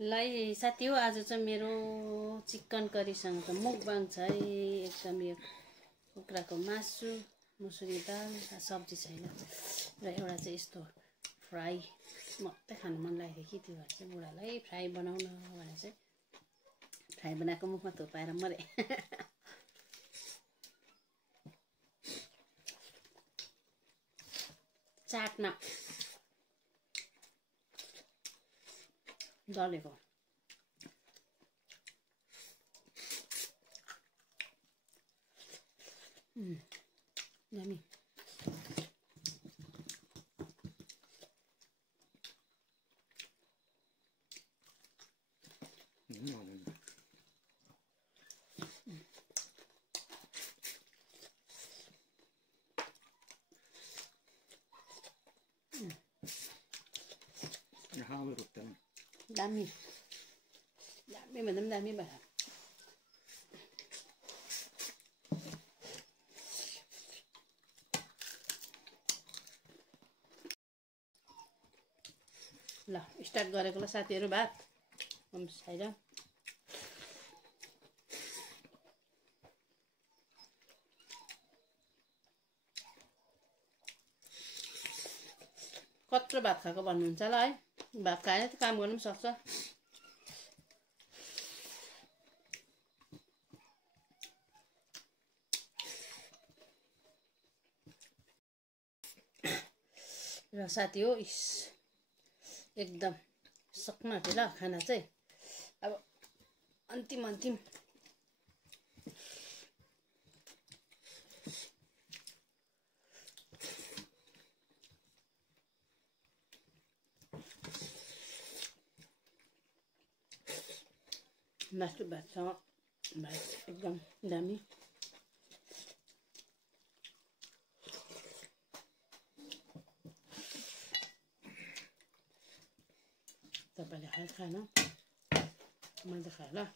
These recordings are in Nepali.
लाई साथी हो आज चाहिँ मेरो चिकन करीसँग त मुकबाङ छ है। एकदम यो कुखुराको मासु, मुसुरी दाल, सब्जी छैन र एउटा चाहिँ यस्तो फ्राई मात्रै खानु मन लाग्यो कि त्यो भएर चाहिँ बुढालाई फ्राई बनाउन भनेर चाहिँ फ्राई बनाएको मुखमा थुपाएर मरे। चाटमा दलेको दामी। दामी दामी भन्दा पनि दामी भयो। ल स्टार्ट गरेको ल साथीहरू भात खाएर। कत्रो भात खाएको भन्नुहुन्छ होला है। भात खाएर त काम गर्नु पनि सक्छ। र साथी हो एकदम सक्नु आँट्यो ल खाना चाहिँ। अब अन्तिम मासु भातसँग भात एकदम दामी। तपाईँले खाएर खाएन, मैले खाएँ ल।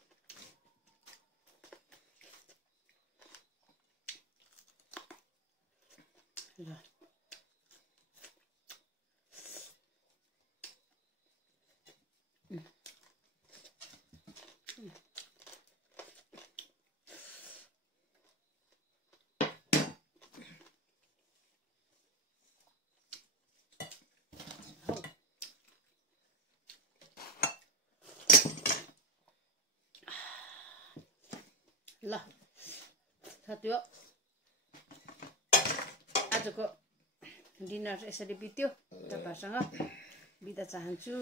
ल साथी हो आजको डिनर यसरी बित्यो। तपाईँहरूसँग बिदा चाहन्छु।